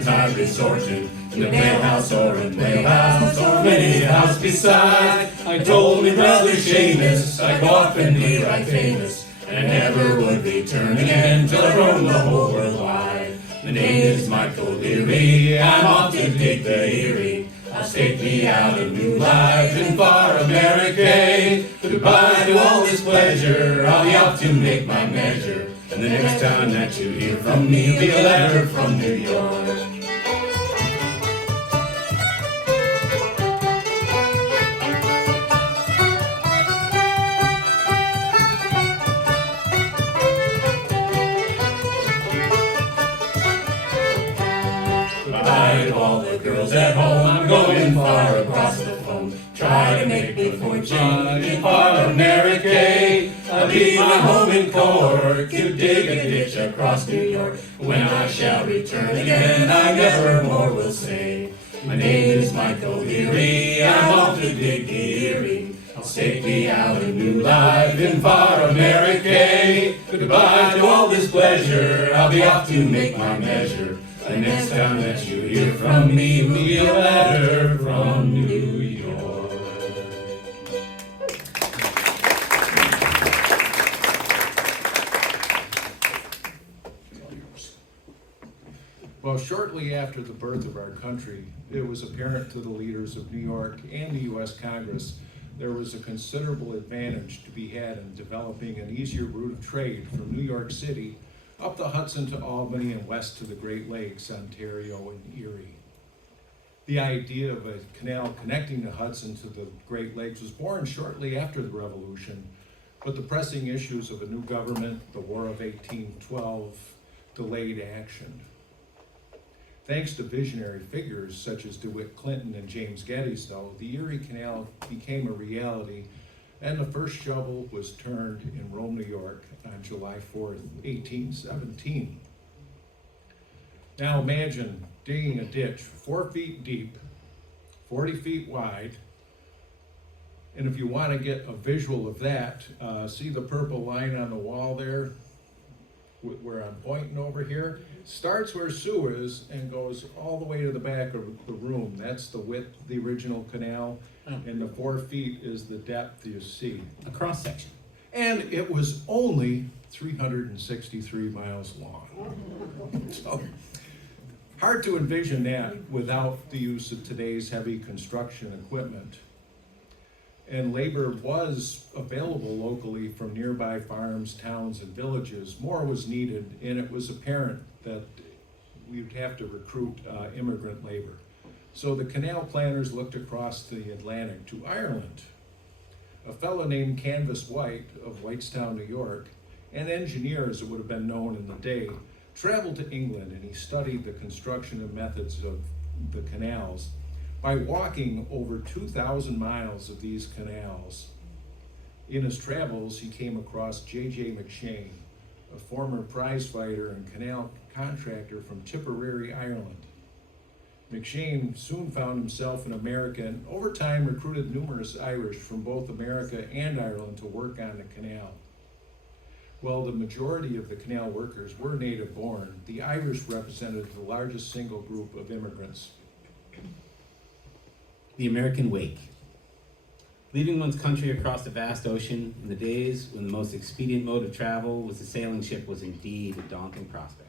the tide resorted, in the playhouse or in playhouse, or many a house beside. I told me brother Seamus I'd go off and be right famous, and never would return again till I roamed the whole world wide. My name is Michael Erie, I'm off to dig the Erie. I'll stake me out a new life in far Americay. Goodbye to all this pleasure, I'll be off to make my measure. And the next time that you hear from me will be a letter from New York. Goodbye to all the girls at home, I'm going far across the phone. Try to make me fortune in far Americay. I'll leave my home in Cork to dig a ditch across New York. When I shall return again, I never more will say. My name is Michael Erie, I'm off to dig the Erie. I'll stake me out a new life in far Americay. Goodbye to all this pleasure, I'll be off to make my measure. The next time that you hear from me will be a letter from New York. Well, shortly after the birth of our country, it was apparent to the leaders of New York and the U.S. Congress there was a considerable advantage to be had in developing an easier route of trade from New York City up the Hudson to Albany and west to the Great Lakes, Ontario and Erie. The idea of a canal connecting the Hudson to the Great Lakes was born shortly after the Revolution, but the pressing issues of a new government, the War of 1812, delayed action. Thanks to visionary figures such as DeWitt Clinton and James Geddes, though, the Erie Canal became a reality, and the first shovel was turned in Rome, New York on July 4th, 1817. Now imagine digging a ditch 4 feet deep, 40 feet wide, and if you want to get a visual of that, see the purple line on the wall there, where I'm pointing over here? Starts where Sue is and goes all the way to the back of the room. That's the width of the original canal, and the 4 feet is the depth you see. A cross section. And it was only 363 miles long. So, hard to envision that without the use of today's heavy construction equipment. And labor was available locally from nearby farms, towns, and villages. More was needed, and it was apparent that we'd have to recruit immigrant labor. So the canal planners looked across the Atlantic to Ireland. A fellow named Canvas White of Whitestown, New York, an engineer as it would have been known in the day, traveled to England, and he studied the construction and methods of the canals by walking over 2,000 miles of these canals. In his travels, he came across J.J. McShane, a former prize fighter and canal contractor from Tipperary, Ireland. McShane soon found himself in America and over time recruited numerous Irish from both America and Ireland to work on the canal. While the majority of the canal workers were native born, the Irish represented the largest single group of immigrants. The American Wake. Leaving one's country across the vast ocean in the days when the most expedient mode of travel was the sailing ship was indeed a daunting prospect.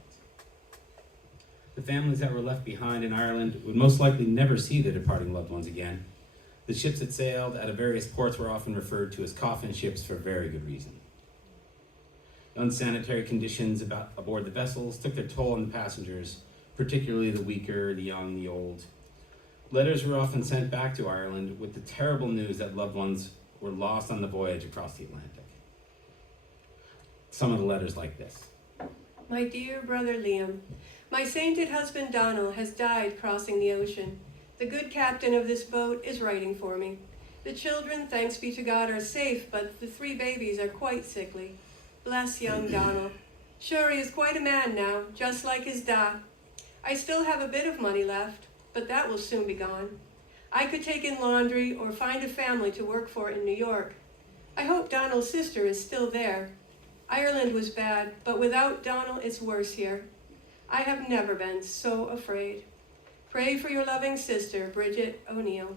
The families that were left behind in Ireland would most likely never see their departing loved ones again. The ships that sailed out of various ports were often referred to as coffin ships for very good reason. Unsanitary conditions aboard the vessels took their toll on the passengers, particularly the weaker, the young, the old. Letters were often sent back to Ireland with the terrible news that loved ones were lost on the voyage across the Atlantic. Some of the letters like this. My dear brother Liam, my sainted husband Donald has died crossing the ocean. The good captain of this boat is writing for me. The children, thanks be to God, are safe, but the 3 babies are quite sickly. Bless young Donald. Sure, he is quite a man now, just like his da. I still have a bit of money left, but that will soon be gone. I could take in laundry or find a family to work for in New York. I hope Donald's sister is still there. Ireland was bad, but without Donald, it's worse here. I have never been so afraid. Pray for your loving sister, Bridget O'Neill.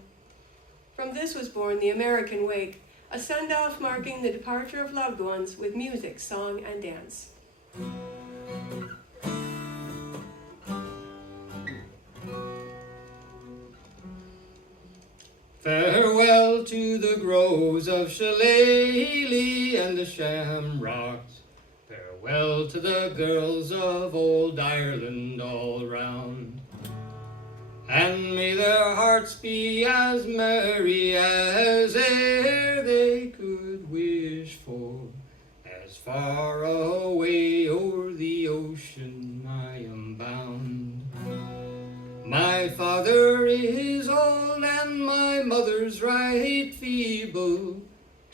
From this was born the American Wake, a send-off marking the departure of loved ones with music, song, and dance. Farewell to the groves of shillelagh and the shamrocks. Farewell to the girls of old Ireland all round. And may their hearts be as merry as e'er they could wish for. As far away o'er the ocean I am bound. My father is old and my mother's right feeble.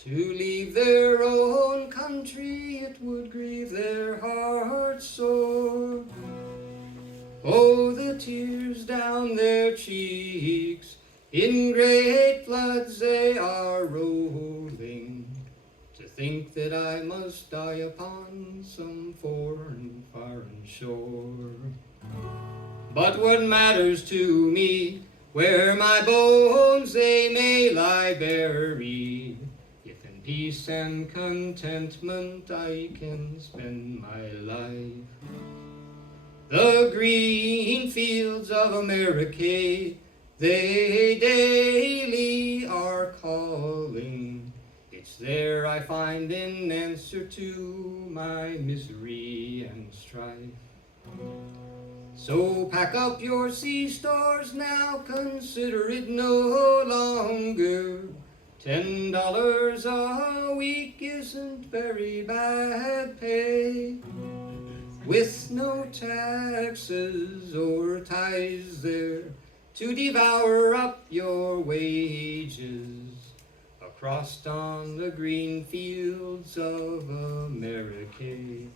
To leave their own country it would grieve their hearts sore. Oh, the tears down their cheeks, in great floods they are rolling. To think that I must die upon some foreign shore. But what matters to me, where my bones they may lie buried, if in peace and contentment I can spend my life. The green fields of Americay, they daily are calling. It's there I find an answer to my misery and strife. So pack up your sea stores now, consider it no longer. $10 a week isn't very bad pay. With no taxes or tithes there to devour up your wages. Across on the green fields of Americay.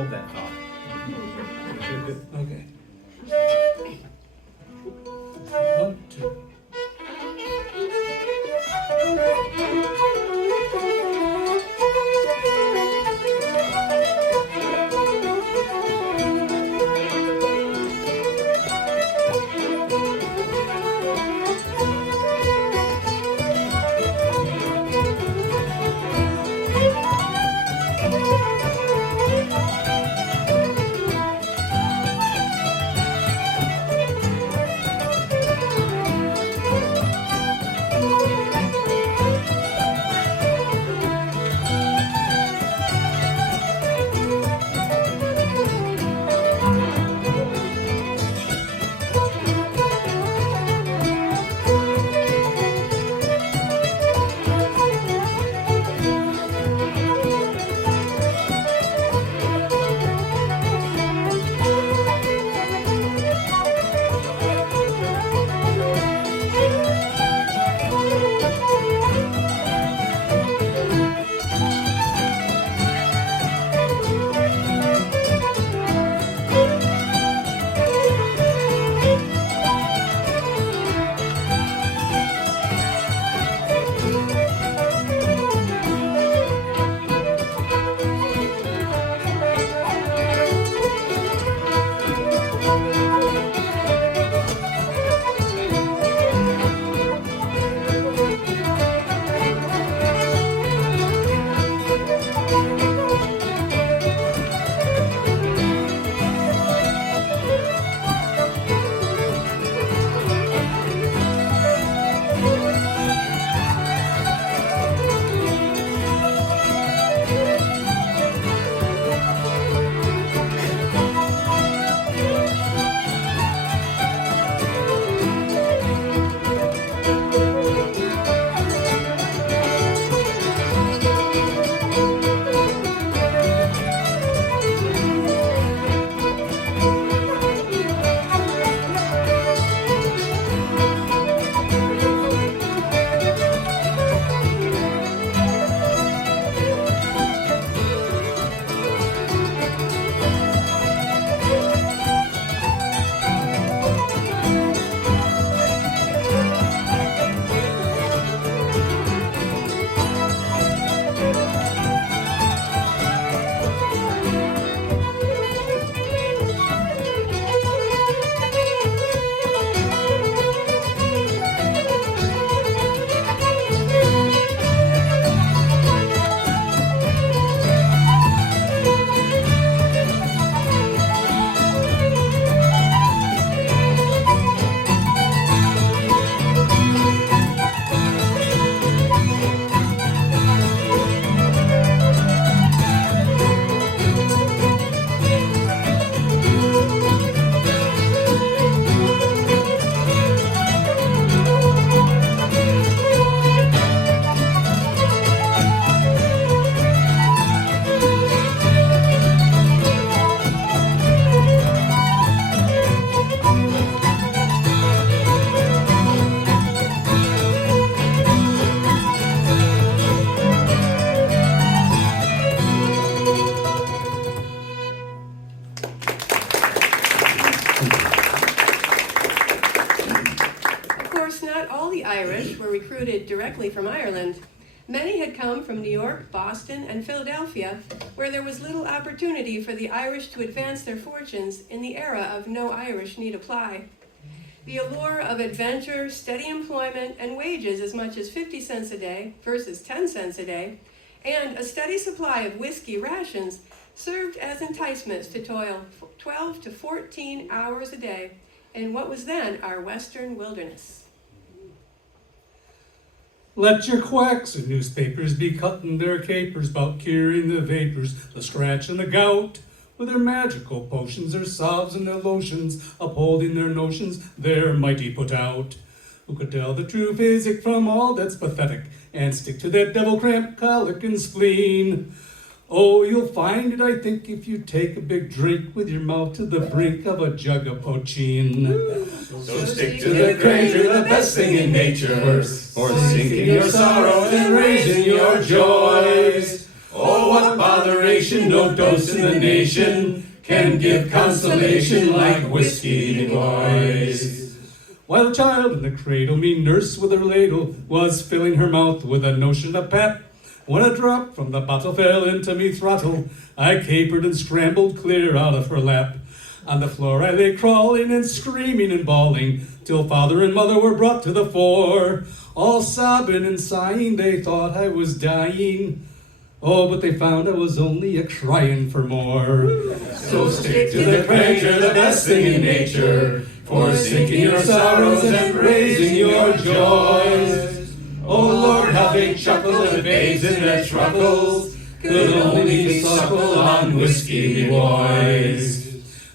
Hold that thought. Okay. 1, 2. Irish were recruited directly from Ireland. Many had come from New York, Boston, and Philadelphia, where there was little opportunity for the Irish to advance their fortunes in the era of no Irish need apply. The allure of adventure, steady employment, and wages as much as 50 cents a day versus 10 cents a day, and a steady supply of whiskey rations served as enticements to toil 12 to 14 hours a day in what was then our western wilderness. Let your quacks and newspapers be cutting their capers about curing the vapors, the scratch and the gout, with their magical potions, their salves and their lotions, upholding their notions, they're mighty put out. Who could tell the true physic from all that's pathetic, and stick to that devil cramp, colic, and spleen? Oh, you'll find it, I think, if you take a big drink with your mouth to the brink of a jug of poachine. So stick to the crane, you're the best thing in nature, for sinking your sorrows and raising your joys. Oh, what bother moderation, no dose in the nation can give consolation like whiskey, me boys. While a child in the cradle, me nurse with her ladle was filling her mouth with a notion of pep. When a drop from the bottle fell into me throttle, I capered and scrambled clear out of her lap. On the floor I lay crawling and screaming and bawling, till father and mother were brought to the fore. All sobbing and sighing, they thought I was dying. Oh, but they found I was only a-crying for more. So stick to the craig, you're the best thing in nature, forsaking your sorrows and praising your joys. Oh Lord, how they chuckle and babes in their truckles could only suckle on whiskey, me boys.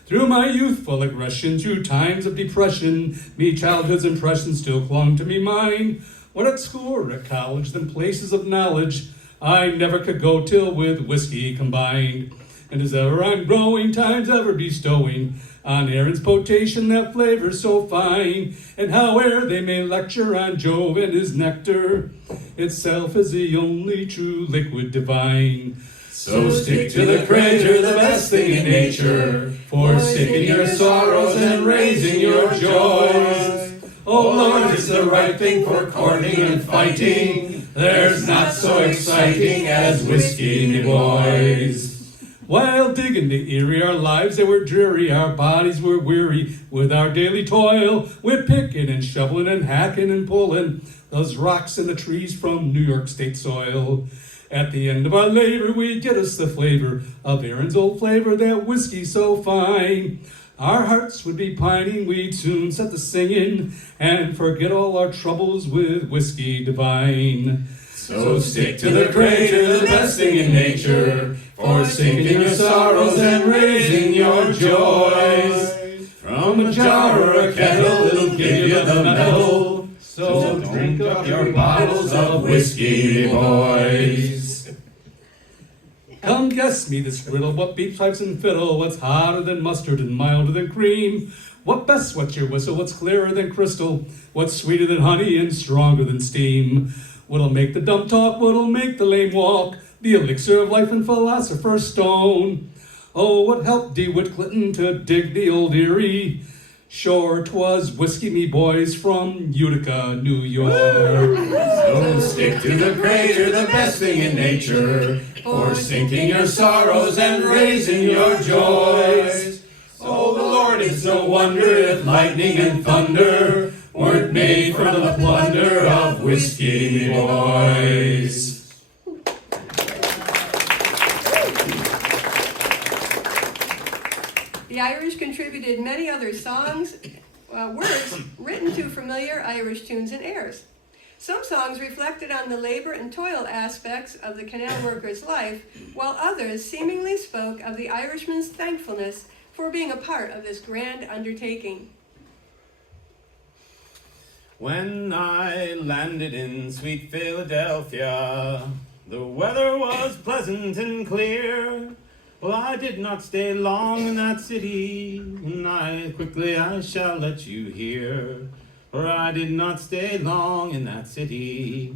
Through my youthful aggression, through times of depression, me childhood's impressions still clung to me mind. When at school or at college, them places of knowledge, I never could go till with whiskey combined. And as ever I'm growing, time's ever bestowing on Aaron's potation that flavor so fine. And howe'er they may lecture on Jove and his nectar, itself is the only true liquid divine. So stick to the craig, you're the best thing in nature, forsaking your sorrows and raising your joys. Oh Lord, it's the right thing for courting and fighting. There's not so exciting as whiskey, me boys. While digging the Erie, our lives they were dreary, our bodies were weary with our daily toil. We're picking and shoveling and hacking and pulling those rocks and the trees from New York State soil. At the end of our labor, we get us the flavor of Aaron's old flavor, that whiskey so fine. Our hearts would be pining, we'd soon set the singing and forget all our troubles with whiskey divine. So stick to the craig, you're the best thing in nature, forsaking your sorrows and raising your joys. From a jar or a kettle, it'll give you the mettle, so drink up your bottles of whiskey, boys. Come guess me this riddle, what beats, pipes, and fiddle, what's hotter than mustard and milder than cream? What best wets your whistle, what's clearer than crystal, what's sweeter than honey and stronger than steam? What'll make the dumb talk, what'll make the lame walk, the elixir of life and philosopher's stone? Oh, what helped DeWitt Clinton to dig the old Erie? Sure, 'twas whiskey, me boys, from Utica, New York. So stick to the craig, you're the best thing in nature, forsaking your sorrows and raising your joys. Oh, the Lord, it's no wonder if lightning and thunder weren't made from the plunder of whiskey, me boys. The Irish contributed many other songs, words written to familiar Irish tunes and airs. Some songs reflected on the labor and toil aspects of the canal worker's life, while others seemingly spoke of the Irishman's thankfulness for being a part of this grand undertaking. When I landed in sweet Philadelphia, the weather was pleasant and clear. Well, I did not stay long in that city, and quickly I shall let you hear. For I did not stay long in that city,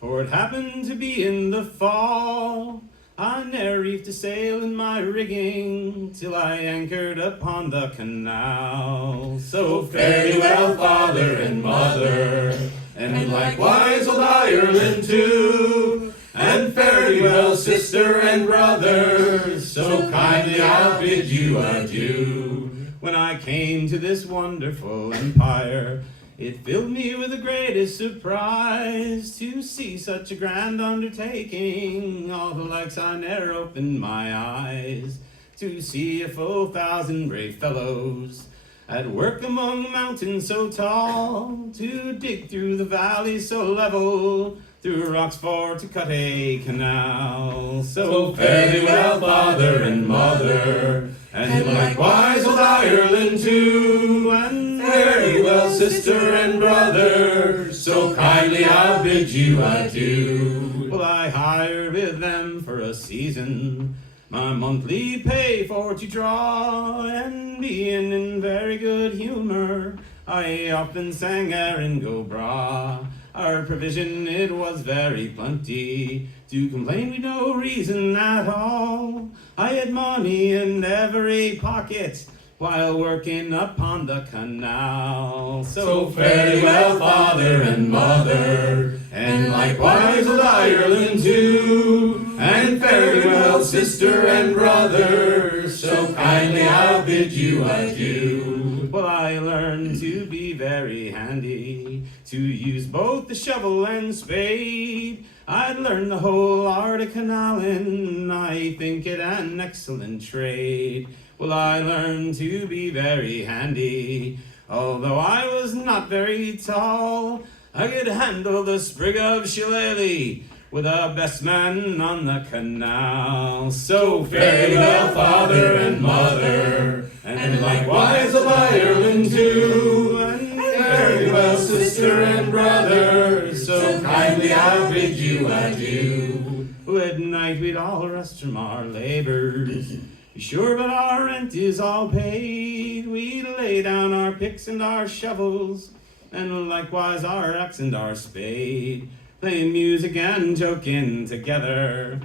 for it happened to be in the fall. I ne'er reefed a sail in my rigging, till I anchored upon the canal. So fare thee well, father and mother, and likewise old Ireland too. And fare thee well, sister and brother, so kindly I'll bid you adieu. When I came to this wonderful empire, it filled me with the greatest surprise to see such a grand undertaking. All the likes I ne'er opened my eyes to see a full 1,000 brave fellows at work among mountains so tall, to dig through the valleys so level, through rocks for to cut a canal. So fare thee well, father and mother, and likewise old Ireland too. And fare thee well, sister and brother, so kindly I'll bid you adieu. Well, I hired with them for a season, my monthly pay for to draw, and being in very good humor, I often sang Erin Go Bra. Our provision it was very plenty, to complain we no reason at all. I had money in every pocket, while working upon the canal. So fare thee well, father and mother, and likewise old Ireland too. And fare thee well, sister and brother, so kindly I'll bid you adieu. Well, I learned to be very handy, to use both the shovel and spade. I'd learned the whole art of canaling, I think it an excellent trade. Well, I learned to be very handy, although I was not very tall. I could handle the sprig of shillelagh with the best man on the canal. So fare thee well, father and mother, and likewise of Ireland too. And fare thee well, sister and brother, so kindly I'll bid you adieu. At night we'd all rest from our labors, be sure but our rent is all paid. We lay down our picks and our shovels, and likewise our axe and our spade. Playing music and joking together,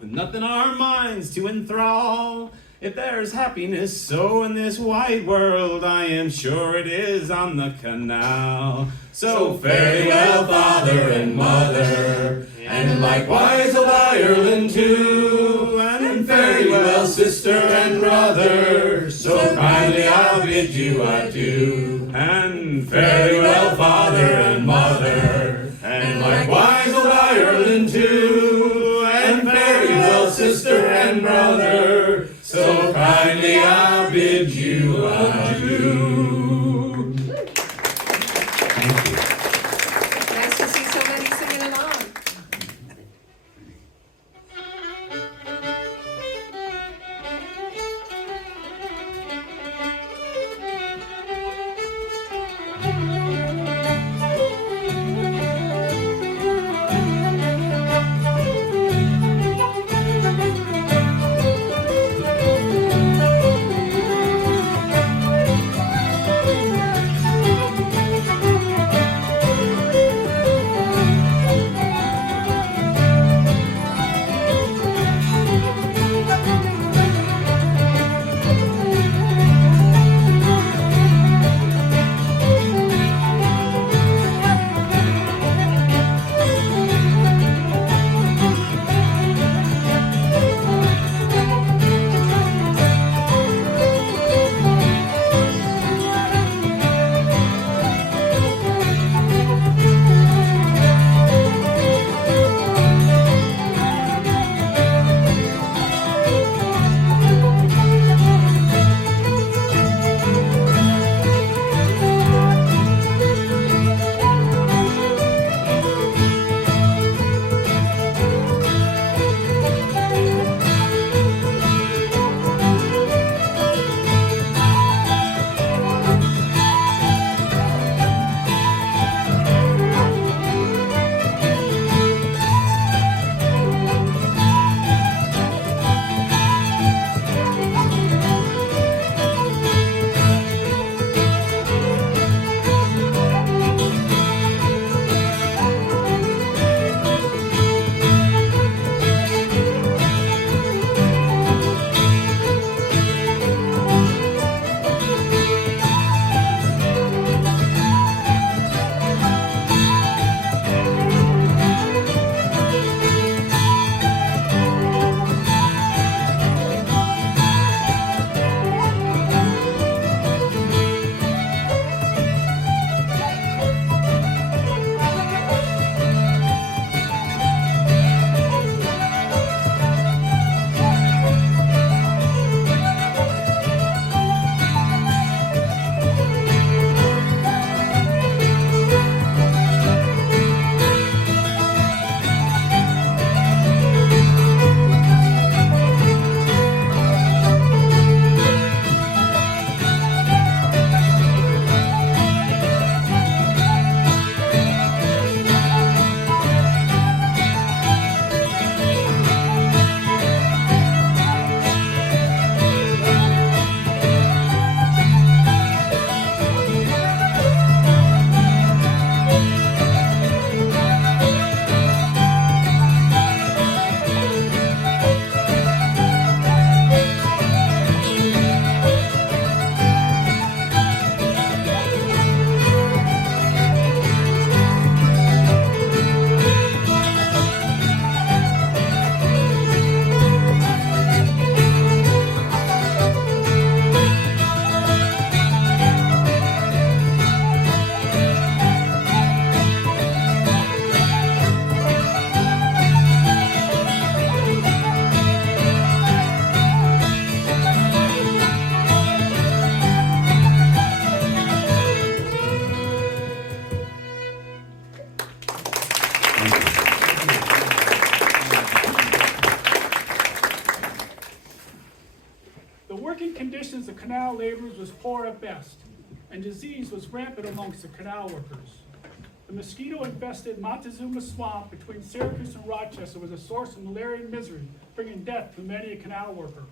with nothing our minds to enthrall. If there's happiness so in this wide world, I am sure it is on the canal. So fare thee well, father and mother, and likewise of Ireland too. And fare thee well, sister and brother, so kindly I'll bid you adieu. And fare thee well, father and mother, and likewise of Ireland too. And fare thee well, sister and brother, so kindly I'll bid you adieu. Thank you. Nice to see so many singing along. laborers was poor at best, and disease was rampant amongst the canal workers. The mosquito-infested Montezuma swamp between Syracuse and Rochester was a source of malaria and misery, bringing death to many a canal worker.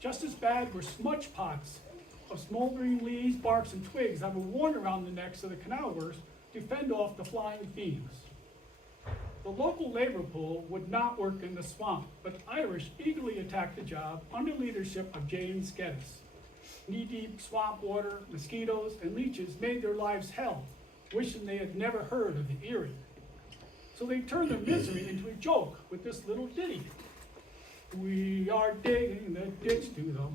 Just as bad were smudge pots of smoldering leaves, barks, and twigs that were worn around the necks of the canal workers to fend off the flying fiends. The local labor pool would not work in the swamp, but the Irish eagerly attacked the job under leadership of James Geddes. Knee-deep swamp water, mosquitoes, and leeches made their lives hell, wishing they had never heard of the Erie. So they turned their misery into a joke with this little ditty. We are digging the ditch to the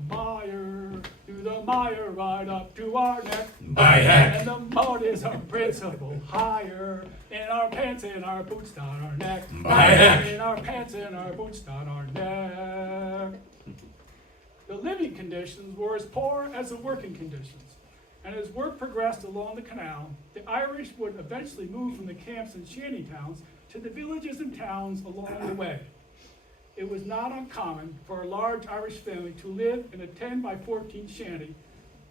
mire, right up to our neck. By heck. And the mud is our principal hire, in our pants and our boots down our neck. By heck. In our pants and our boots down our neck. The living conditions were as poor as the working conditions, and as work progressed along the canal, the Irish would eventually move from the camps and shanty towns to the villages and towns along the way. It was not uncommon for a large Irish family to live in a 10 by 14 shanty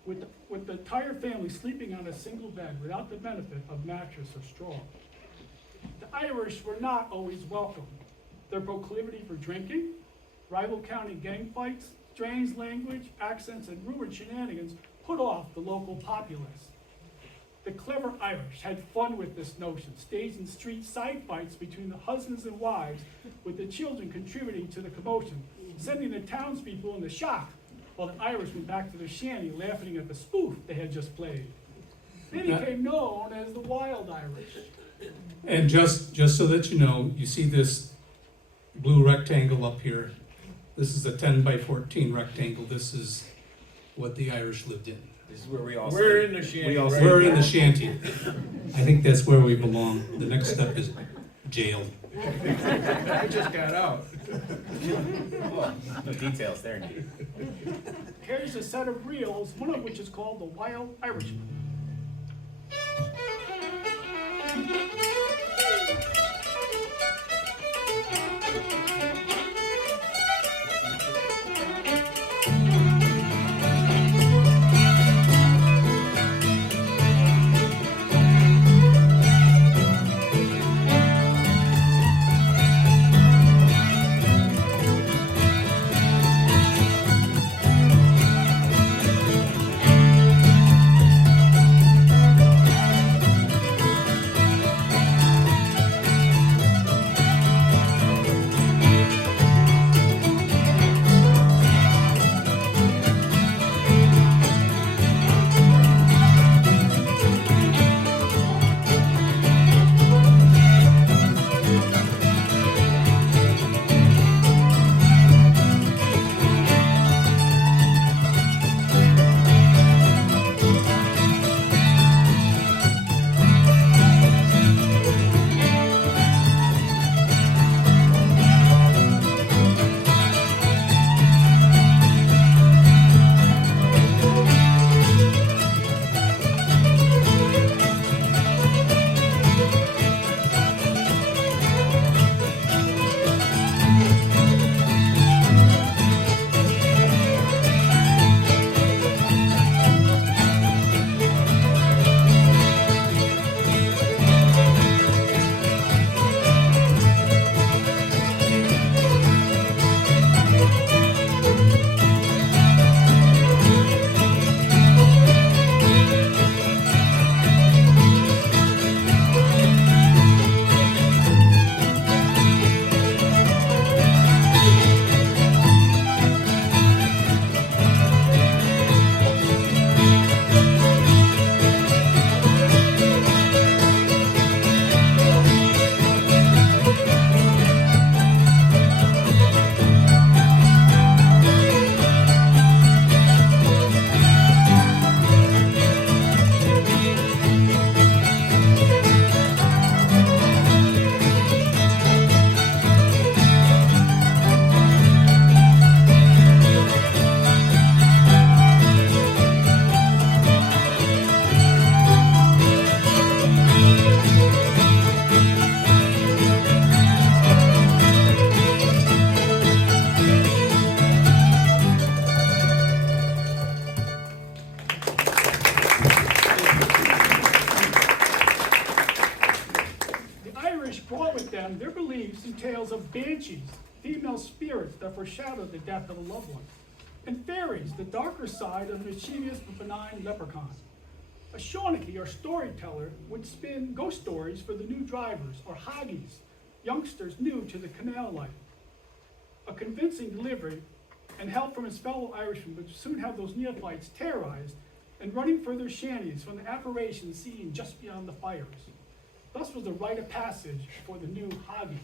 with the entire family sleeping on a single bed without the benefit of mattress or straw. The Irish were not always welcome. Their proclivity for drinking, rival county gang fights, strange language, accents, and rumored shenanigans put off the local populace. The clever Irish had fun with this notion, staging street side fights between the husbands and wives, with the children contributing to the commotion, sending the townspeople into shock, while the Irish went back to their shanty laughing at the spoof they had just played. They became known as the Wild Irish. And just so that you know, you see this blue rectangle up here. This is a 10 by 14 rectangle. This is what the Irish lived in. This is where we all We're sleep. in the shanty. We all right sleep. We're in now. the shanty. I think that's where we belong. The next step is jail. I just got out. Oh, no details there, Nate. Here's a set of reels, one of which is called the Wild Irishman. time, their beliefs and tales of banshees, female spirits that foreshadow the death of a loved one, and fairies, the darker side of the mischievous but benign leprechaun. A Shawnee or storyteller would spin ghost stories for the new drivers or hoggies, youngsters new to the canal life. A convincing delivery and help from his fellow Irishmen would soon have those neophytes terrorized and running for their shanties from the apparitions seen just beyond the fires. Thus was the rite of passage for the new hoggies.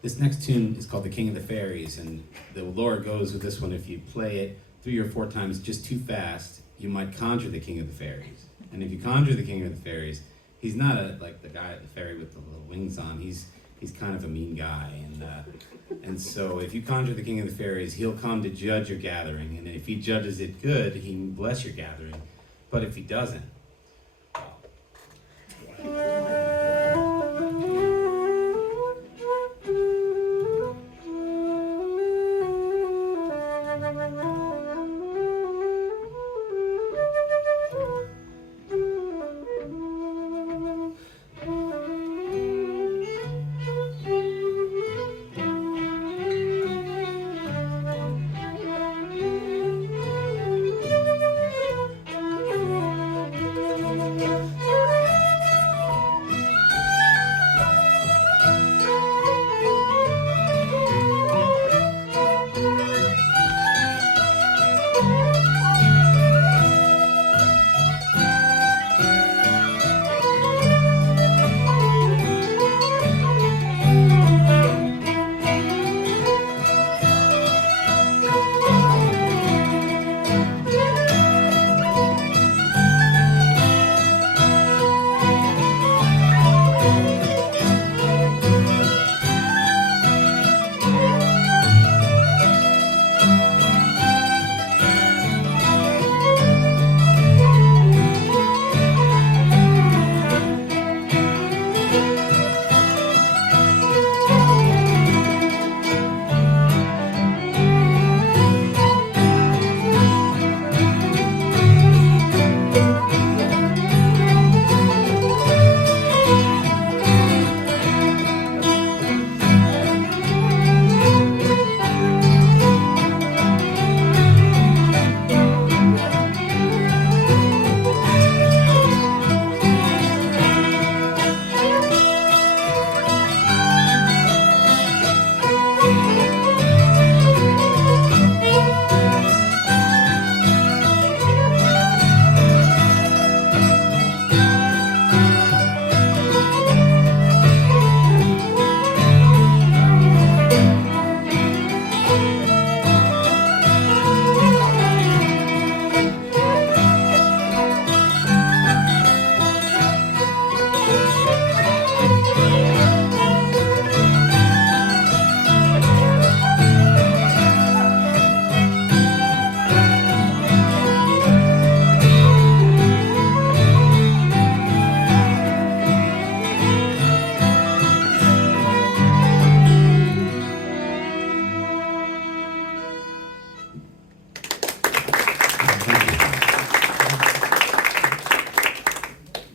This next tune is called The King of the Fairies, and the lore goes with this one, if you play it 3 or 4 times just too fast, you might conjure the King of the Fairies. And if you conjure the King of the Fairies, he's not like the guy at the ferry with the little wings on. He's kind of a mean guy, and so if you conjure the King of the Fairies, he'll come to judge your gathering, and if he judges it good, he can bless your gathering. But if he doesn't,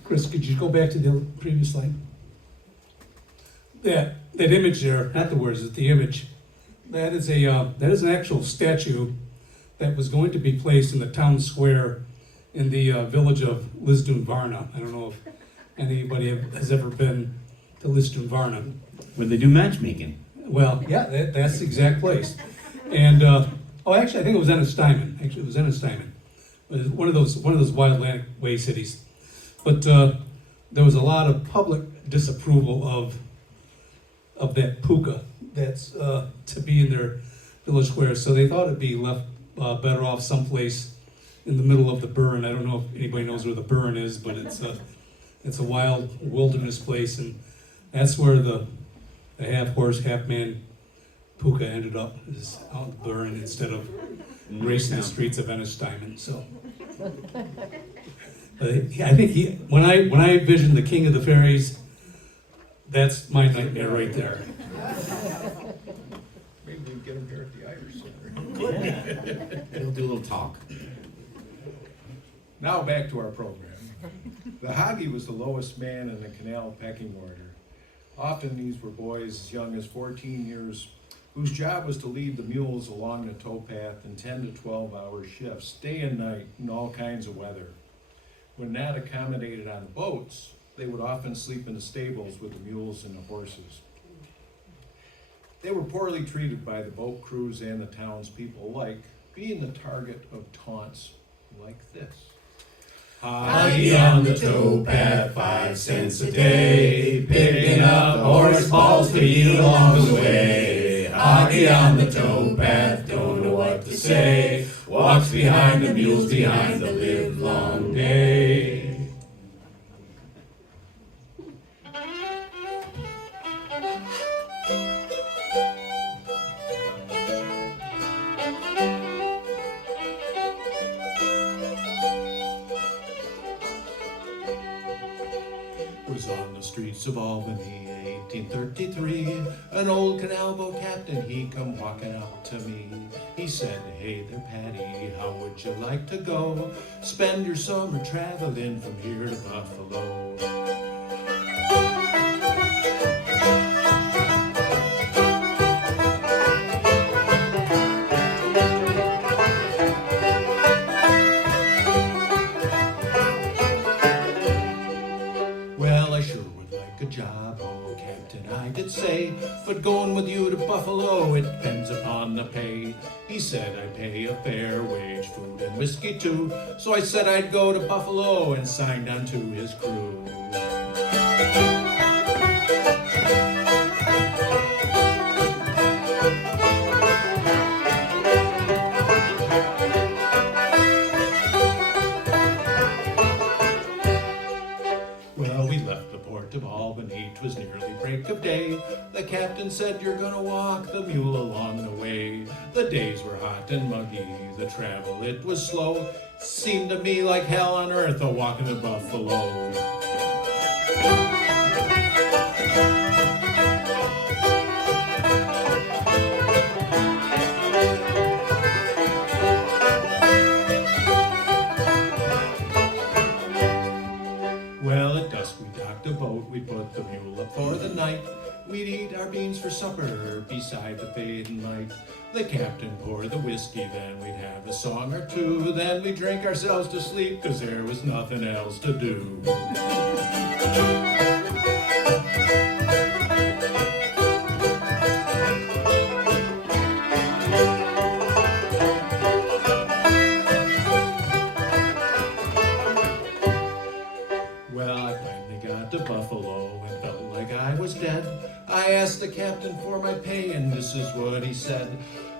Chris, could you go back to the previous slide? That image there, not the words, it's the image. That is an actual statue that was going to be placed in the town square in the village of Lisdoon Varna. I don't know if anybody has ever been to Lisdoon Varna. where they do matchmaking. Well, yeah, that's the exact place. And actually, I think it was Ennis-Stuyman. Actually, it was Ennis-Stuyman. It was one of those Wild Atlantic Way cities. But there was a lot of public disapproval of that puka that's to be in their village square. So they thought it'd be left better off someplace in the middle of the burn. I don't know if anybody knows where the burn is, but it's a wild wilderness place, and that's where the half-horse, half-man puka ended up, is out in the burn instead of racing the streets of Ennis-Stuyman. So I think when I envisioned the King of the Fairies, that's my nightmare right there. Maybe we can get him here at the Irish Center. They'll do a little talk. Now back to our program. The Hoggy was the lowest man in the canal pecking order. Often these were boys as young as 14 years whose job was to lead the mules along the towpath in 10 to 12-hour shifts, day and night, in all kinds of weather. When not accommodated on boats, they would often sleep in the stables with the mules and the horses. They were poorly treated by the boat crews and the townspeople alike, being the target of taunts like this. Hockey on the towpath, 5 cents a day, picking up horse balls to eat along the way. Hockey on the towpath, don't know what to say, walks behind the mules behind the livelong day. Was on the streets of Albany, 1833. An old canal boat captain, he come walking up to me. He said, "Hey there, Paddy, how would you like to go? Spend your summer traveling from here to Buffalo." Job, oh Captain, I did say, but going with you to Buffalo, it depends upon the pay. He said I'd pay a fair wage, food and whiskey too, so I said I'd go to Buffalo and signed on to his crew. Of Albany, 'twas nearly break of day. The captain said, "You're gonna walk the mule along the way." The days were hot and muggy, the travel it was slow. Seemed to me like hell on earth a walking to Buffalo. Well, at dusk we docked a boat, we put the mule up for the night. We'd eat our beans for supper beside the fading light. The captain poured the whiskey, then we'd have a song or two. Then we'd drink ourselves to sleep, 'cause there was nothing else to do. To Buffalo and felt like I was dead. I asked the captain for my pay, and this is what he said: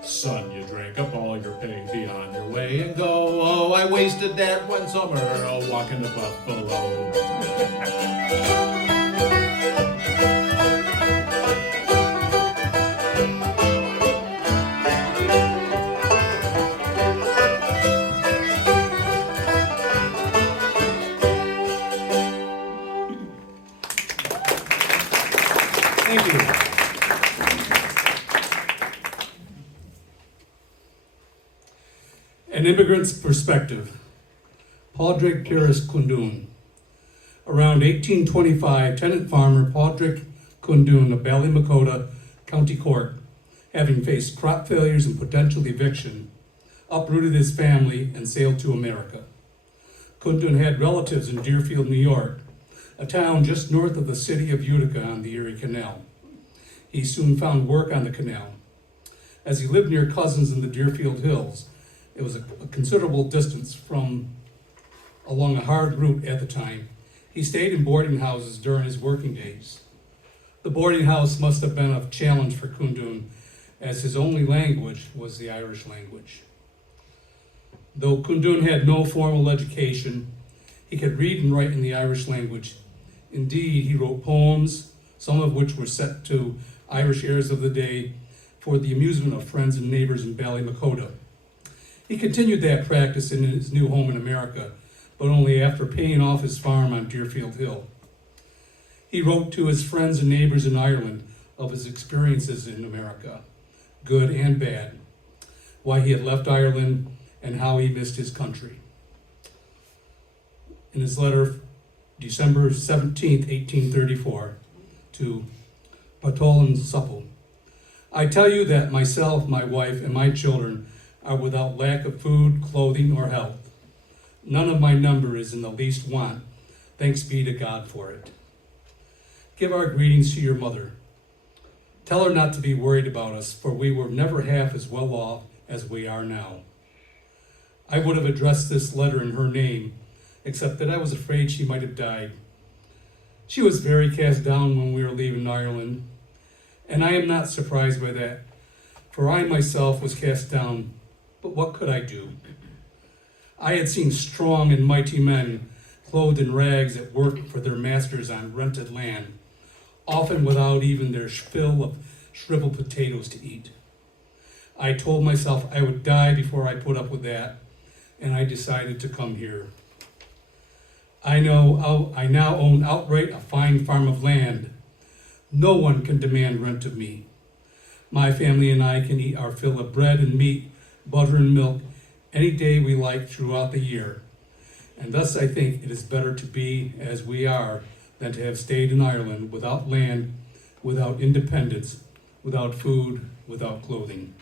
"Son, you drank up all your pay, be on your way and go." Oh, I wasted that one summer walking to Buffalo. Thank you. An immigrant's perspective. Pádraig Cúndún. Around 1825, tenant farmer Pádraig Cúndún of Ballymakota, County Cork, having faced crop failures and potential eviction, uprooted his family and sailed to America. Cúndún had relatives in Deerfield, New York, a town just north of the city of Utica on the Erie Canal. He soon found work on the canal. As he lived near cousins in the Deerfield Hills, it was a considerable distance from along a hard route at the time. He stayed in boarding houses during his working days. The boarding house must have been a challenge for Cúndún, as his only language was the Irish language. Though Cúndún had no formal education, he could read and write in the Irish language. Indeed, he wrote poems, some of which were set to Irish airs of the day for the amusement of friends and neighbors in Ballymakota. He continued that practice in his new home in America, but only after paying off his farm on Deerfield Hill. He wrote to his friends and neighbors in Ireland of his experiences in America, good and bad, why he had left Ireland, and how he missed his country. In his letter, December 17th, 1834, to but tall and supple. I tell you that myself, my wife, and my children are without lack of food, clothing, or health. None of my number is in the least want. Thanks be to God for it. Give our greetings to your mother. Tell her not to be worried about us, for we were never half as well off as we are now. I would have addressed this letter in her name, except that I was afraid she might have died. She was very cast down when we were leaving Ireland, and I am not surprised by that, for I myself was cast down, but what could I do? I had seen strong and mighty men clothed in rags at work for their masters on rented land, often without even their fill of shriveled potatoes to eat. I told myself I would die before I put up with that, and I decided to come here. I now own outright a fine farm of land. No one can demand rent of me. My family and I can eat our fill of bread and meat, butter and milk, any day we like throughout the year. And thus I think it is better to be as we are than to have stayed in Ireland without land, without independence, without food, without clothing.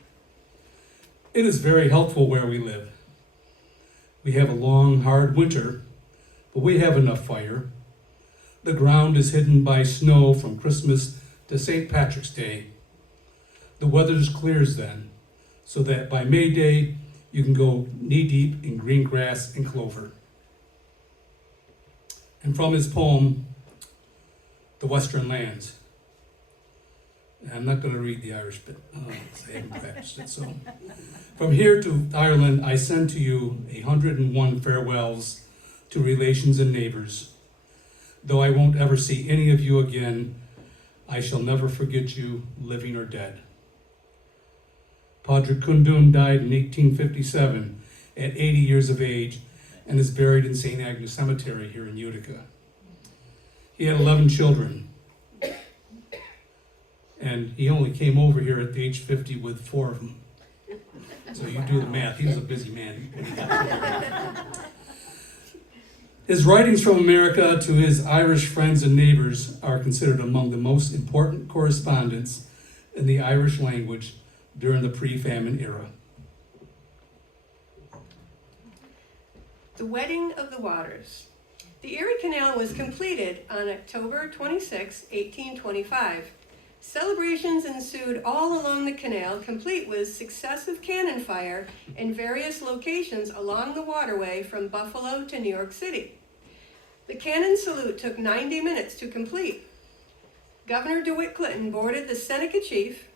It is very helpful where we live. We have a long, hard winter, but we have enough fire. The ground is hidden by snow from Christmas to St. Patrick's Day. The weather clears then, so that by May Day you can go knee-deep in green grass and clover. And from his poem, The Western Lands. And I'm not going to read the Irish bit, I haven't practiced it. So, from here to Ireland, I send to you 101 farewells to relations and neighbors. Though I won't ever see any of you again, I shall never forget you, living or dead. Pádraig Cúndún died in 1857 at 80 years of age and is buried in St. Agnes Cemetery here in Utica. He had 11 children, and he only came over here at age 50 with 4 of them. So you do the math, he was a busy man. His writings from America to his Irish friends and neighbors are considered among the most important correspondence in the Irish language during the pre-famine era. The Wedding of the Waters. The Erie Canal was completed on October 26, 1825. Celebrations ensued all along the canal, complete with successive cannon fire in various locations along the waterway from Buffalo to New York City. The cannon salute took 90 minutes to complete. Governor DeWitt Clinton boarded the Seneca Chief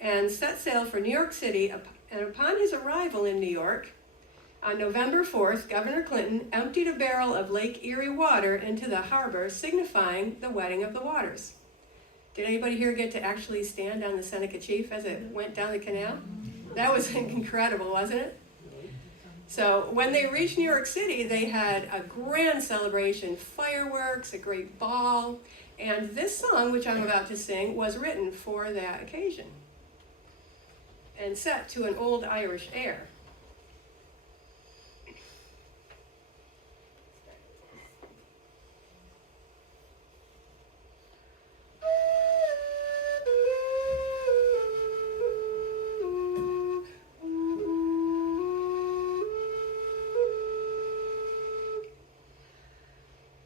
and set sail for New York City, and upon his arrival in New York, on November 4th, Governor Clinton emptied a barrel of Lake Erie water into the harbor, signifying the wedding of the waters. Did anybody here get to actually stand on the Seneca Chief as it went down the canal? That was incredible, wasn't it? So when they reached New York City, they had a grand celebration, fireworks, a great ball, and this song, which I'm about to sing, was written for that occasion and set to an old Irish air.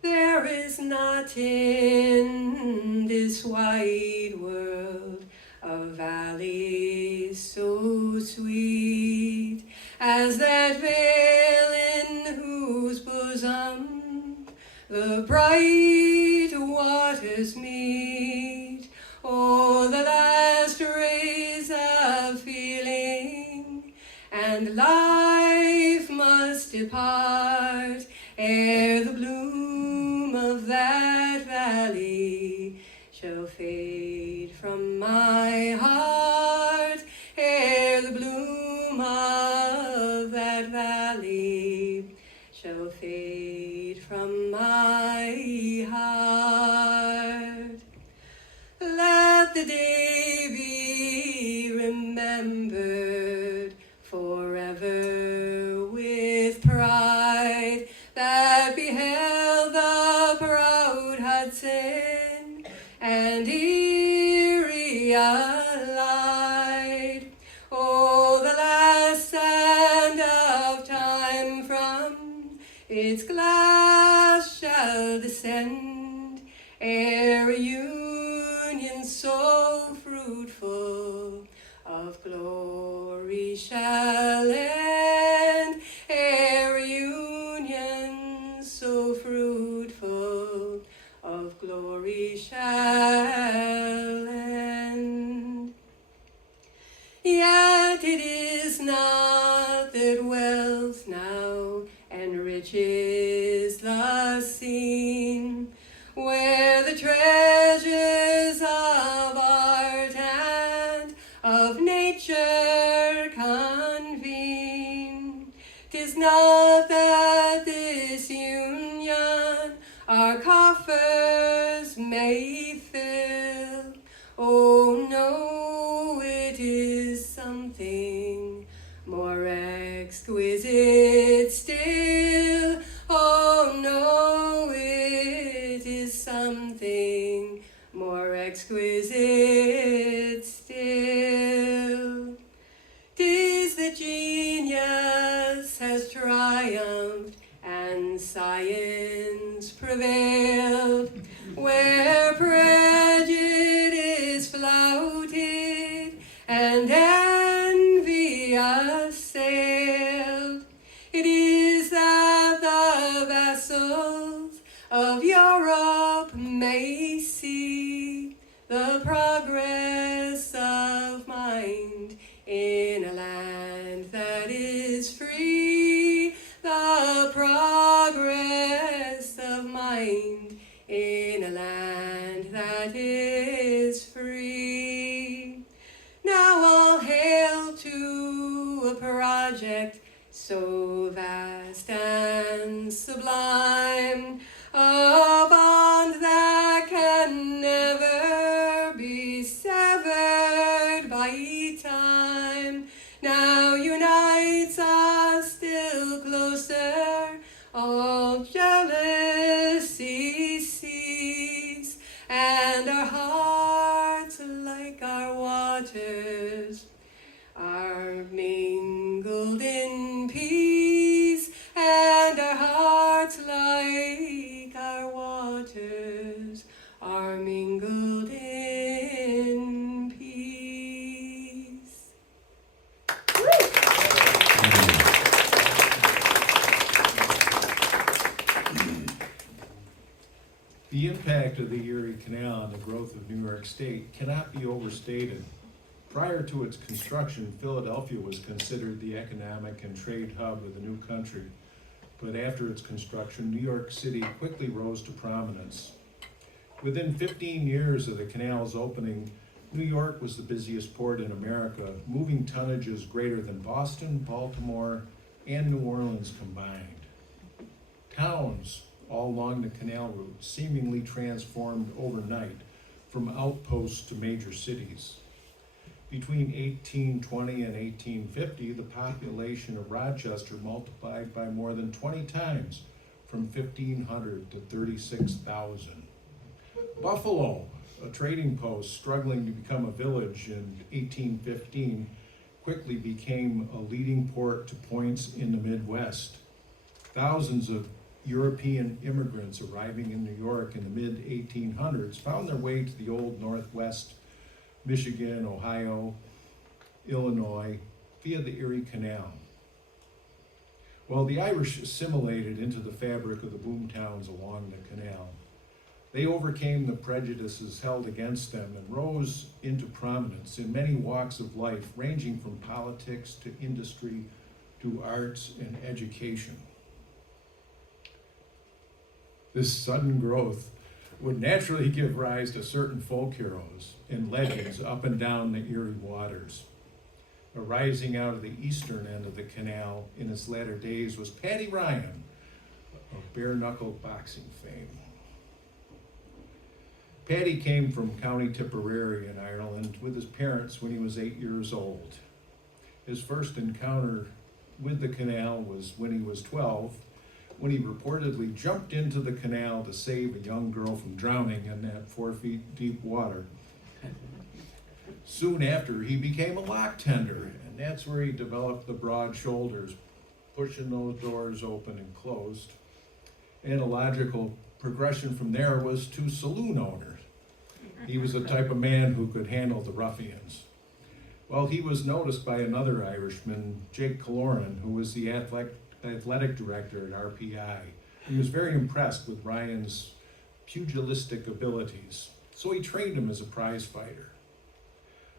There is not in this wide world a valley so sweet as that vale in whose bosom the bright waters meet. Oh, the last rays of feeling and life must depart ere the bloom of that valley shall fade from my heart, ere the bloom of that valley shall fade from my heart. Let the day be remembered forever with pride that beheld the proud Hudson and Erie be a light. Oh, the last sand of time from its glass shall descend, ere a union so fruitful of glory shall end, ere a union so fruitful of glory shall end. Yet it is not that wealth now enriches the scene, where the treasures of art and of nature convene. 'Tis not that this union our coffers may fill. Oh no, it is something more exquisite still. Oh no, it is something more exquisite still. 'Tis that genius has triumphed and science prevailed, where prejudice flouted and envy assailed. It is that the vessels of Europe may see the progress of mind in a land that is free, the progress of mind in a land that is free. Now all hail to a project so vast and sublime, a bond that can never be severed by time. Now unites us still closer, all jealousy cease, and our hearts, like our waters, are mingled in peace, and our hearts, like our waters, are mingled in peace. The impact of the Erie Canal on the growth of New York State cannot be overstated. Prior to its construction, Philadelphia was considered the economic and trade hub of the new country. But after its construction, New York City quickly rose to prominence. Within 15 years of the canal's opening, New York was the busiest port in America, moving tonnages greater than Boston, Baltimore, and New Orleans combined. Towns all along the canal route seemingly transformed overnight from outposts to major cities. Between 1820 and 1850, the population of Rochester multiplied by more than 20 times, from 1,500 to 36,000. Buffalo, a trading post struggling to become a village in 1815, quickly became a leading port to points in the Midwest. Thousands of European immigrants arriving in New York in the mid-1800s found their way to the old Northwest, Michigan, Ohio, Illinois, via the Erie Canal. While the Irish assimilated into the fabric of the boomtowns along the canal, they overcame the prejudices held against them and rose into prominence in many walks of life, ranging from politics to industry to arts and education. This sudden growth would naturally give rise to certain folk heroes and legends up and down the Erie waters. Arising out of the eastern end of the canal in its latter days was Paddy Ryan, of bare-knuckle boxing fame. Paddy came from County Tipperary in Ireland with his parents when he was 8 years old. His first encounter with the canal was when he was 12, when he reportedly jumped into the canal to save a young girl from drowning in that 4 feet deep water. Soon after, he became a lock tender, and that's where he developed the broad shoulders, pushing those doors open and closed. And a logical progression from there was to saloon owner. He was the type of man who could handle the ruffians. Well, he was noticed by another Irishman, Jake Killoran, who was the athletic director at RPI. He was very impressed with Ryan's pugilistic abilities, so he trained him as a prize fighter.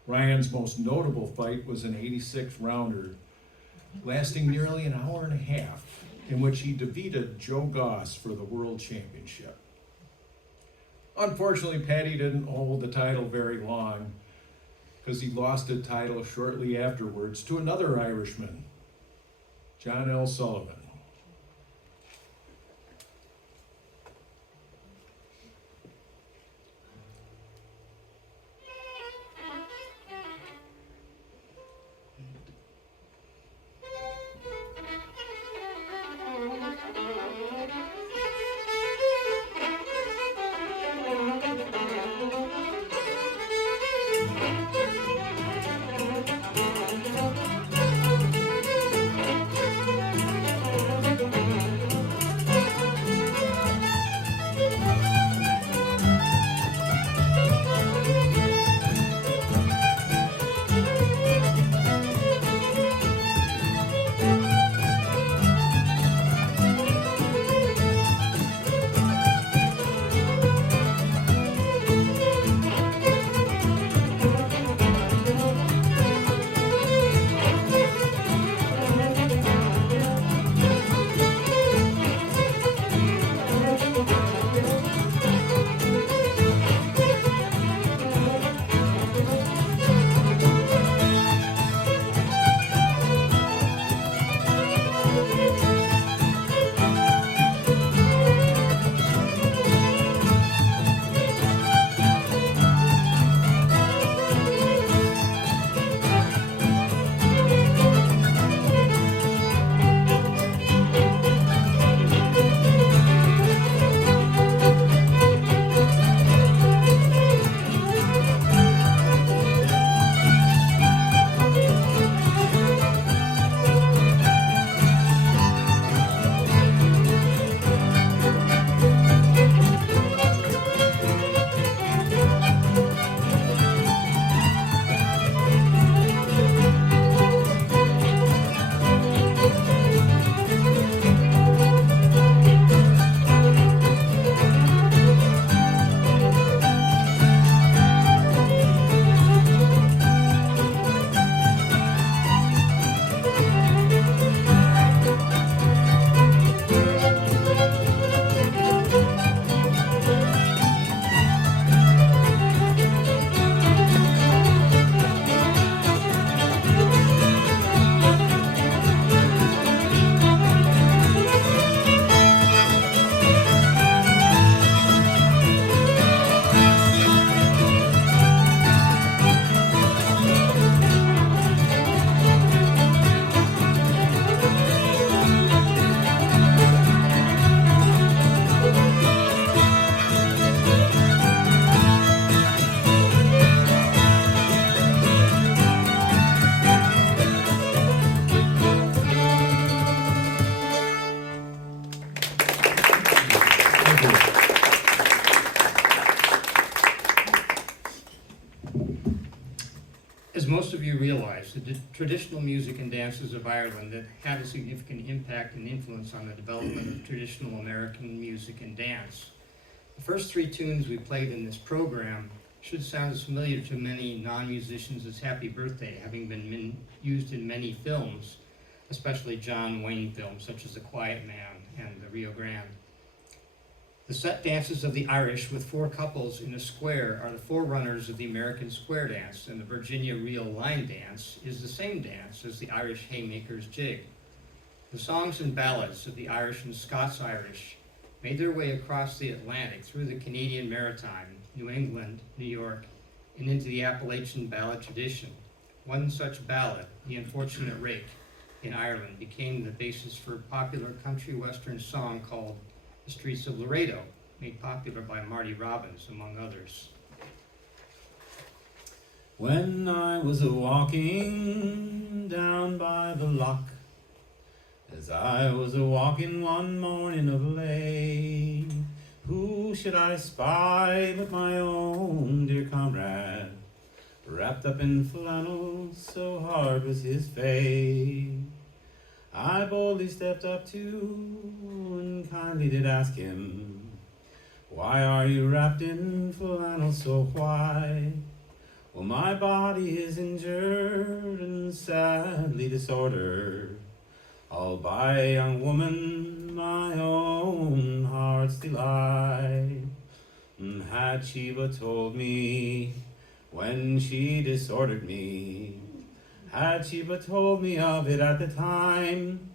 Ryan's most notable fight was an 86 rounder, lasting nearly an hour and a half, in which he defeated Joe Goss for the world championship. Unfortunately, Paddy didn't hold the title very long, because he lost the title shortly afterwards to another Irishman, John L. Sullivan. As most of you realize, the traditional music and dances of Ireland that had a significant impact and influence on the development of traditional American music and dance. The first three tunes we played in this program should sound as familiar to many non-musicians as Happy Birthday, having been used in many films, especially John Wayne films such as The Quiet Man and The Rio Grande. The set dances of the Irish with four couples in a square are the forerunners of the American square dance, and the Virginia reel line dance is the same dance as the Irish haymaker's jig. The songs and ballads of the Irish and Scots-Irish made their way across the Atlantic through the Canadian Maritime, New England, New York, and into the Appalachian ballad tradition. One such ballad, The Unfortunate Rake, in Ireland, became the basis for a popular country western song called The Streets of Laredo, made popular by Marty Robbins, among others. When I was a-walking down by the loch, as I was a-walking one morning of late, who should I spy but my own dear comrade, wrapped up in flannel, so hard was his fate. I boldly stepped up to and kindly did ask him, why are you wrapped in flannel so white? Well, my body is injured and sadly disordered, all by a young woman, my own heart's delight. And had she but told me when she disordered me, had she but told me of it at the time,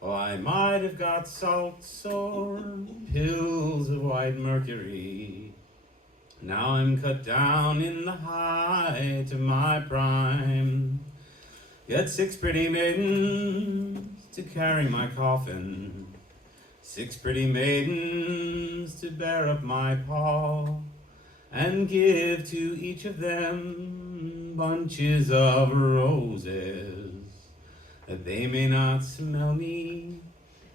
oh, I might have got salt sore, pills of white mercury. Now I'm cut down in the height of my prime. Yet 6 pretty maidens to carry my coffin, 6 pretty maidens to bear up my pall, and give to each of them bunches of roses, that they may not smell me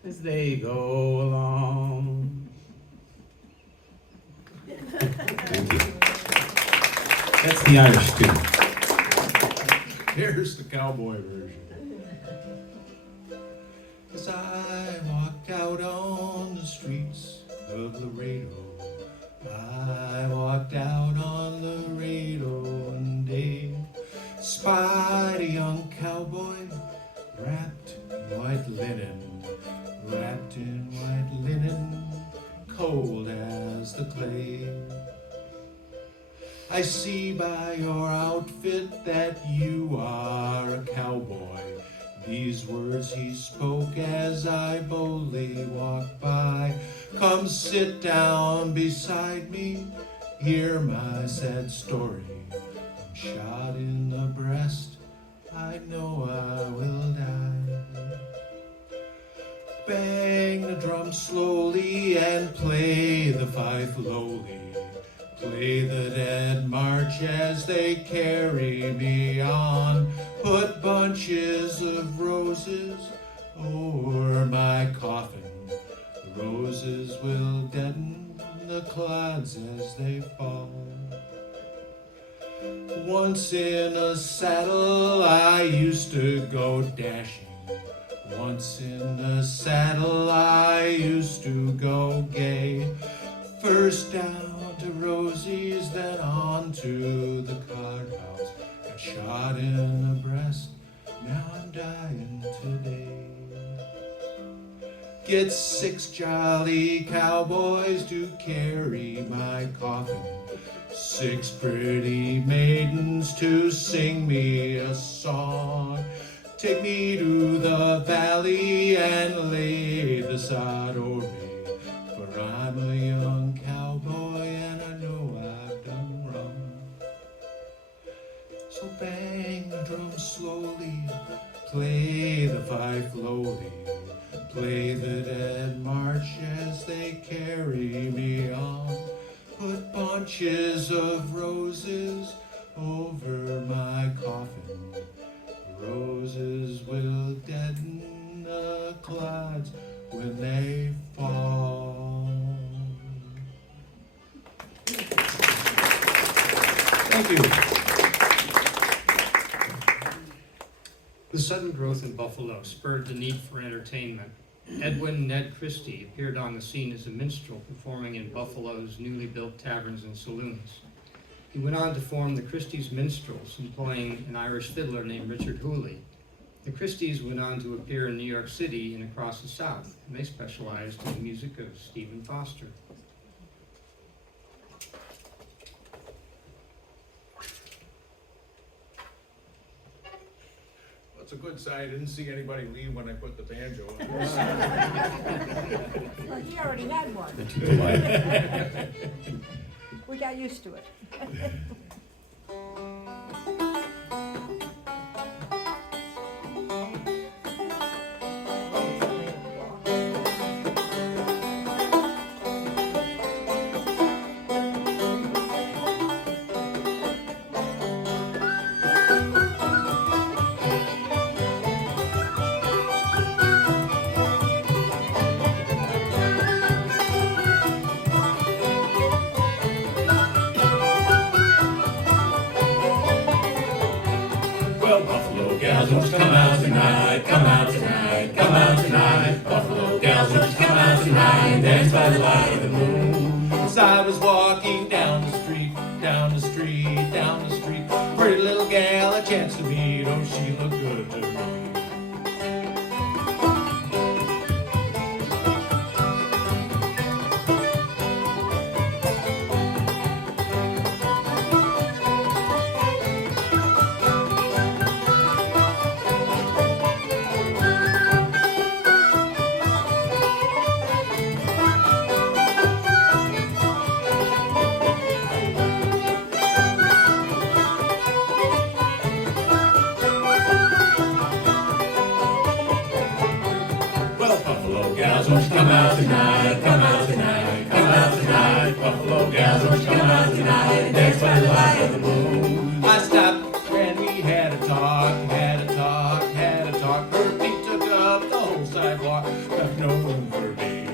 as they go along. Thank you. That's the Irish too. Here's the cowboy version. As I walked out on the streets of Laredo, I walked out on Laredo one day, spied a young cowboy wrapped in white linen, wrapped in white linen, cold as the clay. I see by your outfit that you are a cowboy. These words he spoke as I boldly walked by. Come sit down beside me, hear my sad story. I'm shot in the breast, I know I will die. Bang the drum slowly and play the fife lowly. Play the dead march as they carry me on. Put bunches of roses over my coffin. The roses will deaden the clouds as they fall. Once in a saddle I used to go dashing. Once in a saddle I used to go gay. First down to Rosie's, then on to the card house. Got shot in the breast, now I'm dying today. Get 6 jolly cowboys to carry my coffin, 6 pretty maidens to sing me a song. Take me to the valley and lay the sod over me, for I'm a young cowboy and I know I've done wrong. So bang the drum slowly, play the fife lowly, play the dead march as they carry me on. Put bunches of roses over my coffin. Roses will deaden the clouds when they fall. Thank you. The sudden growth in Buffalo spurred the need for entertainment. Edwin Ned Christie appeared on the scene as a minstrel performing in Buffalo's newly built taverns and saloons. He went on to form the Christie's Minstrels, employing an Irish fiddler named Richard Hooley. The Christies went on to appear in New York City and across the South, and they specialized in the music of Stephen Foster. That's a good sign. I didn't see anybody leave when I put the banjo on. Well, he already had one. They're too polite. We got used to it. won't you come out tonight, come out tonight, come out tonight. Buffalo gals, won't you come out tonight, dance by the light of the moon. As I was walking down the street, down the street, down the street, pretty little gal I chanced to meet, oh, she looked good to me. Won't you come out tonight, come out tonight, come out tonight. Buffalo gals, won't you come out tonight, dance by the light of the moon. I stopped and we had a talk, had a talk, had a talk. Her feet took up the whole sidewalk, left no room for me.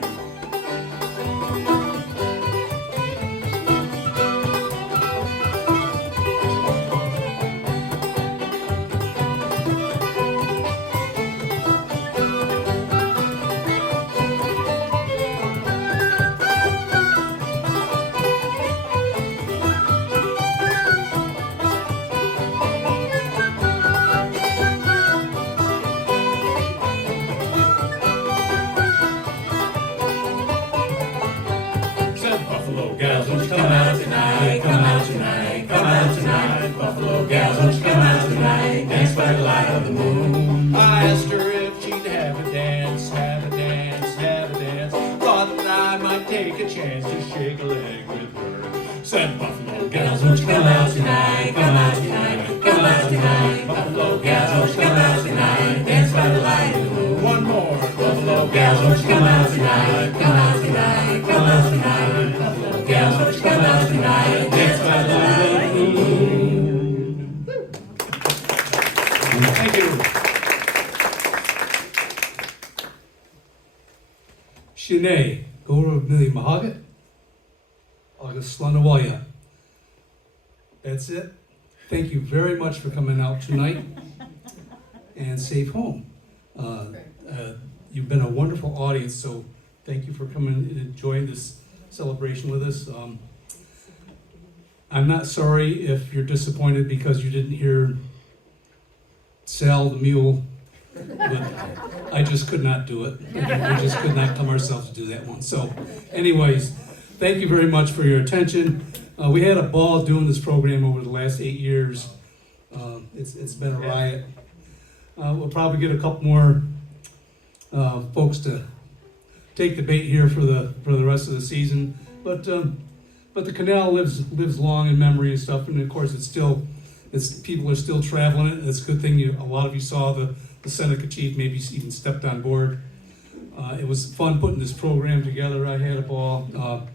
Won't you come out tonight, come out tonight, come out tonight. Buffalo gals, won't you come out tonight, dance by the light of the moon. I asked her if she'd have a dance, have a dance, have a dance. Thought that I might take a chance to shake a leg with her. Said Buffalo Gals, won't you come out tonight, come out tonight, come out tonight. Buffalo gals, won't you come out tonight, dance by the light of the moon. one more. Buffalo gals, won't you come out tonight, come out tonight, come out tonight. Buffalo gals, won't you come out tonight, dance by the light of the moon. Thank you. Shanae, Gora Millie Mahagat, August Slunawaya. That's it. Thank you very much for coming out tonight, and safe home. You've been a wonderful audience, so thank you for coming and enjoying this celebration with us. I'm not sorry if you're disappointed because you didn't hear Sal the Mule, but I just could not do it. We just could not come ourselves to do that one. So anyways, thank you very much for your attention. We had a ball doing this program over the last 8 years. It's been a riot. We'll probably get a couple more folks to take the bait here for the rest of the season. But the canal lives long in memory and stuff. And of course, people are still traveling it. It's a good thing a lot of you saw the Seneca chief maybe even stepped on board. It was fun putting this program together. I had a ball.